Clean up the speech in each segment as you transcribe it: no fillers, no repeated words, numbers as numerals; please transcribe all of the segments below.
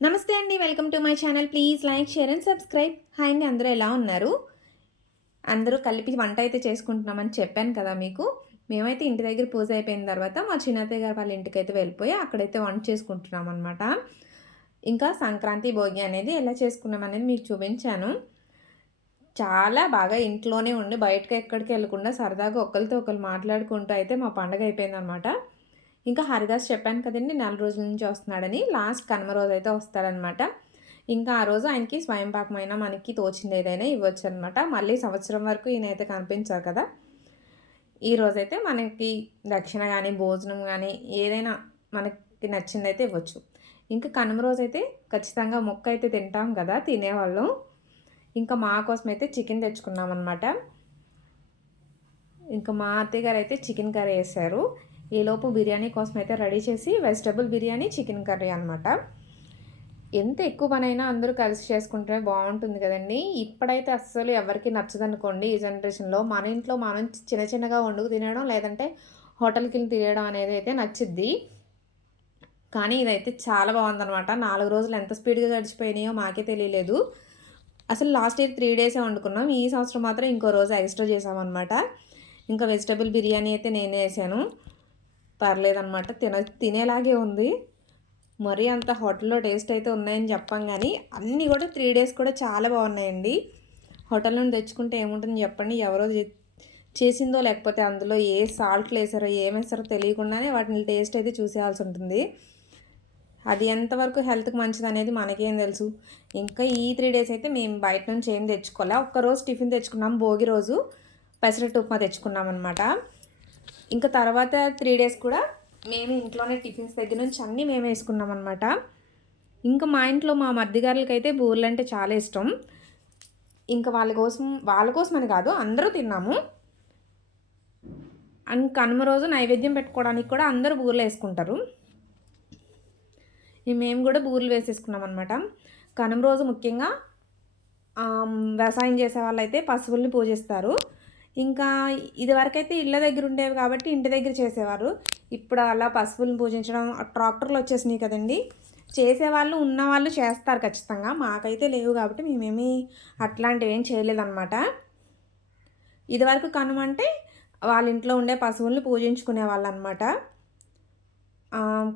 నమస్తే అండి. Welcome to my channel. Please like, share and subscribe. Hi అండి, అందరూ ఎలా ఉన్నారు? అందరూ కలిపి వంట అయితే చేసుకుంటున్నామని చెప్పాను కదా మీకు. మేమైతే ఇంటి దగ్గర పూజ అయిపోయిన తర్వాత మా చిన్నత్తయ్య గారు వాళ్ళ ఇంటికైతే వెళ్ళిపోయి అక్కడైతే వంట చేసుకుంటున్నామనమాట. ఇంకా సంక్రాంతి, భోగి అనేది ఎలా చేసుకున్నామనేది మీకు చూపించాను. చాలా బాగా ఇంట్లోనే ఉండి బయటకి ఎక్కడికి వెళ్ళకుండా సరదాగా ఒకళ్ళతో ఒకళ్ళు మాట్లాడుకుంటూ అయితే మా పండగ అయిపోయిందనమాట. ఇంకా హరిదాస్ చెప్పాను కదండీ! నెల రోజుల నుంచి వస్తున్నాడని. లాస్ట్ కనుమ రోజైతే వస్తాడనమాట. ఇంకా ఆ రోజు ఆయనకి స్వయం పాకమైనా మనకి తోచింది ఏదైనా ఇవ్వొచ్చనమాట. మళ్ళీ సంవత్సరం వరకు ఈయనైతే కనిపించారు కదా! ఈరోజైతే మనకి దక్షిణ గానీ, భోజనం గానీ ఏదైనా మనకి నచ్చిందైతే ఇవ్వచ్చు. ఇంకా కనుమ రోజైతే ఖచ్చితంగా ముక్కయితే తింటాం కదా! తినేవాళ్ళం. ఇంకా మా కోసమైతే చికెన్ తెచ్చుకున్నామనమాట. ఇంకా మా అత్తయ్య గారైతే చికెన్ కర్రీ చేశారు. ఈలోపు బిర్యానీ కోసం అయితే రెడీ చేసి వెజిటబుల్ బిర్యానీ, చికెన్ కర్రీ అనమాట. ఎంత ఎక్కువ పనైనా అందరూ కలిసి చేసుకుంటే బాగుంటుంది కదండీ! ఇప్పుడైతే అస్సలు ఎవరికీ నచ్చదనుకోండి ఈ జనరేషన్‌లో. మన ఇంట్లో మనం చిన్న చిన్నగా వండుకు తినడం, లేదంటే హోటల్‌కెళ్ళి తినేయడం అనేది అయితే నచ్చిద్ది. కానీ ఇదైతే చాలా బాగుందనమాట. 4 రోజులు ఎంత స్పీడ్‌గా గడిచిపోయినాయో మాకే తెలియలేదు. అసలు లాస్ట్ ఇయర్ 3 డేసే వండుకున్నాం. ఈ సంవత్సరం మాత్రం ఇంకో రోజు ఎక్స్‌ట్రా చేశామనమాట. ఇంకా వెజిటబుల్ బిర్యానీ అయితే నేనే చేశాను. పర్లేదనమాట. తినేలాగే ఉంది. మరీ అంత హోటల్‌లో టేస్ట్ అయితే ఉన్నాయని చెప్పం గానీ, అన్నీ కూడా 3 డేస్ కూడా చాలా బాగున్నాయండి. హోటల్ నుండి తెచ్చుకుంటే ఏముంటుంది చెప్పండి? ఎవరో చేసిందో లేకపోతే అందులో ఏ సాల్ట్‌లేసారో, ఏమేసారో తెలియకుండానే వాటిని టేస్ట్ అయితే చూసేయాల్సి ఉంటుంది. అది ఎంతవరకు హెల్త్‌కి మంచిదనేది మనకేం తెలుసు. ఇంకా ఈ 3 డేస్ అయితే మేము బయట నుంచి ఏం తెచ్చుకోలే. ఒక్కరోజు టిఫిన్ తెచ్చుకున్నాం. భోగి రోజు పెసరట్టు ఉప్మా తెచ్చుకున్నామనమాట. ఇంకా తర్వాత 3 డేస్ కూడా మేము ఇంట్లోనే టిఫిన్స్ దగ్గర నుంచి అన్నీ మేమే వేసుకున్నామనమాట. ఇంకా మా ఇంట్లో మా మరిది గారులకైతే బూరెలంటే చాలా ఇష్టం. ఇంకా వాళ్ళ కోసమని కాదు అందరూ తిన్నాము. అండ్ కనుమ రోజు నైవేద్యం పెట్టుకోవడానికి కూడా అందరూ బూరెలేసుకుంటారు. మేము కూడా బూరెలు వేసేసుకున్నామనమాట. కనుమ రోజు ముఖ్యంగా వ్యవసాయం చేసే వాళ్ళైతే పశువుల్ని పూజిస్తారు. ఇంకా ఇదివరకైతే ఇళ్ళ దగ్గర ఉండేవి కాబట్టి ఇంటి దగ్గర చేసేవారు. ఇప్పుడు అలా పశువులను పూజించడం ట్రాక్టర్లు వచ్చేసినాయి కదండీ! చేసేవాళ్ళు ఉన్నవాళ్ళు చేస్తారు ఖచ్చితంగా. మాకైతే లేవు కాబట్టి మేమేమి అట్లాంటివి ఏం చేయలేదన్నమాట. ఇదివరకు కనుమ అంటే వాళ్ళ ఇంట్లో ఉండే పశువుల్ని పూజించుకునేవాళ్ళు అనమాట.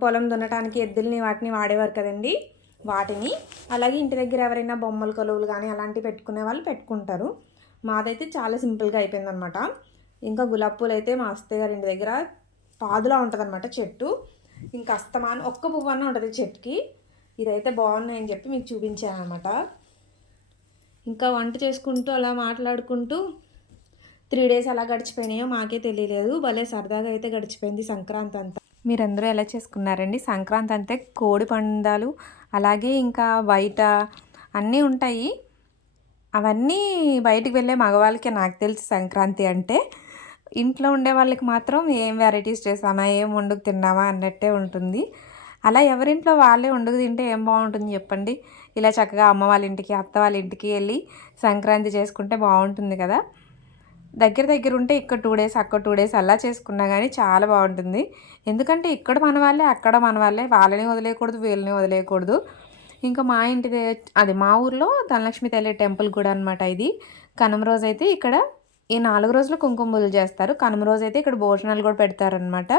పొలం దున్నటానికి ఎద్దుల్ని వాటిని వాడేవారు కదండీ! వాటిని అలాగే ఇంటి దగ్గర ఎవరైనా బొమ్మల కొలువులు కానీ అలాంటివి పెట్టుకునే వాళ్ళు పెట్టుకుంటారు. మాదైతే చాలా సింపుల్గా అయిపోయిందనమాట. ఇంకా గులాబీ పూలు అయితే మా అత్తయ్య గారి ఇంటి దగ్గర పాదులా ఉంటుందన్నమాట చెట్టు. ఇంకా అస్తమానం ఒక్క పువ్వన్న ఉంటుంది చెట్టుకి. ఇదైతే బాగున్నాయని చెప్పి మీకు చూపించాను అనమాట. ఇంకా వంట చేసుకుంటూ అలా మాట్లాడుకుంటూ 3 డేస్ అలా గడిచిపోయినాయో మాకే తెలియలేదు. భలే సరదాగా అయితే గడిచిపోయింది సంక్రాంతి అంతా. మీరందరూ ఎలా చేసుకున్నారండి? సంక్రాంతి అంటే కోడి పందాలు అలాగే ఇంకా బయట అన్నీ ఉంటాయి. అవన్నీ బయటికి వెళ్ళే మగవాళ్ళకే నాకు తెలిసి సంక్రాంతి అంటే. ఇంట్లో ఉండే వాళ్ళకి మాత్రం ఏం వెరైటీస్ చేసామా, ఏం వండుకు తిన్నామా అన్నట్టే ఉంటుంది. అలా ఎవరింట్లో వాళ్ళే వండుకు తింటే ఏం బాగుంటుంది చెప్పండి? ఇలా చక్కగా అమ్మ వాళ్ళ ఇంటికి, అత్త వాళ్ళ ఇంటికి వెళ్ళి సంక్రాంతి చేసుకుంటే బాగుంటుంది కదా! దగ్గర దగ్గర ఉంటే ఇక్కడ 2 డేస్, అక్కడ 2 డేస్ అలా చేసుకున్నా కానీ చాలా బాగుంటుంది. ఎందుకంటే ఇక్కడ మన వాళ్ళే, అక్కడ మన వాళ్ళే. వాళ్ళని వదిలేయకూడదు, వీళ్ళని వదిలేయకూడదు. ఇంకా మా ఇంటిదే అది మా ఊర్లో ధనలక్ష్మి తల్లి టెంపుల్ కూడా అనమాట ఇది. కనుమ రోజైతే ఇక్కడ ఈ 4 రోజులు కుంకుమ పూజలు చేస్తారు. కనుమ రోజైతే ఇక్కడ భోజనాలు కూడా పెడతారనమాట.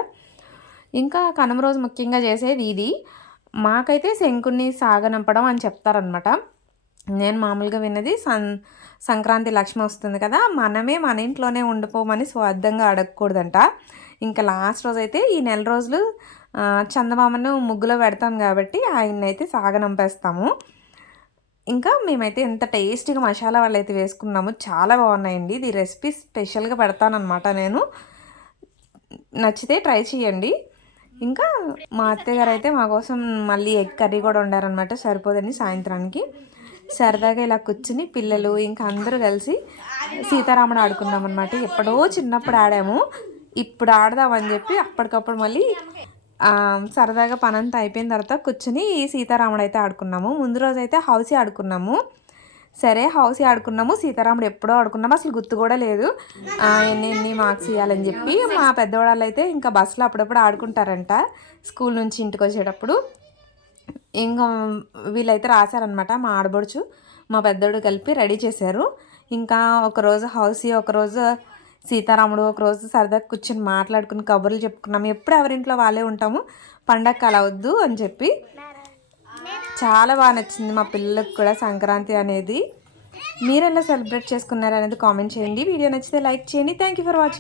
ఇంకా కనుమ రోజు ముఖ్యంగా చేసేది ఇది. మాకైతే శంకుని సాగనంపడం అని చెప్తారనమాట. నేను మామూలుగా విన్నది సంక్రాంతి లక్ష్మి వస్తుంది కదా! మనమే మన ఇంట్లోనే ఉండిపోమని స్వార్థంగా అడగకూడదంట. ఇంకా లాస్ట్ రోజైతే ఈ నెల రోజులు చందమామను ముగ్గులో పెడతాం కాబట్టి ఆయన్నైతే సాగనంపేస్తాము. ఇంకా మేమైతే ఎంత టేస్టీగా మసాలా వాళ్ళైతే వేసుకున్నాము. చాలా బాగున్నాయండి. ఇది రెసిపీ స్పెషల్గా పెడతానమాట నేను. నచ్చితే ట్రై చేయండి. ఇంకా మా అత్తయ్య గారు అయితే మా కోసం మళ్ళీ ఎగ్ కర్రీ కూడా వండారనమాట. సరిపోదని సాయంత్రానికి సరదాగా ఇలా కూర్చుని పిల్లలు ఇంకా అందరూ కలిసి సీతారాముడు ఆడుకున్నాం అనమాట. ఎప్పుడో చిన్నప్పుడు ఆడాము. ఇప్పుడు ఆడదామని చెప్పి అప్పటికప్పుడు మళ్ళీ సరదాగా పనంతా అయిపోయిన తర్వాత కూర్చుని సీతారాముడు అయితే ఆడుకున్నాము. ముందు రోజు అయితే హౌసీ ఆడుకున్నాము. సరే హౌసీ ఆడుకున్నాము. సీతారాముడు ఎప్పుడో ఆడుకున్నాము. అసలు గుర్తు కూడా లేదు. ఎన్ని మార్క్స్ ఇవ్వాలని చెప్పి మా పెద్దవాళ్ళు అయితే ఇంకా బస్సులో అప్పుడప్పుడు ఆడుకుంటారంట స్కూల్ నుంచి ఇంటికి వచ్చేటప్పుడు. ఇంకా వీళ్ళైతే రాశారనమాట, మా ఆడబడుచు మా పెద్దోడు కలిపి రెడీ చేశారు. ఇంకా ఒకరోజు హౌసీ, ఒకరోజు సీతారాముడు, ఒకరోజు సరదాగా కూర్చొని మాట్లాడుకుని కబుర్లు చెప్పుకున్నాము. ఎప్పుడు ఎవరింట్లో వాళ్ళే ఉంటాము, పండగకి అలా వద్దు అని చెప్పి. చాలా బాగా నచ్చింది మా పిల్లలకు కూడా సంక్రాంతి అనేది. మీరు ఎలా సెలబ్రేట్ చేసుకున్నారు అనేది కామెంట్ చేయండి. వీడియో నచ్చితే లైక్ చేయండి. Thank you for watching.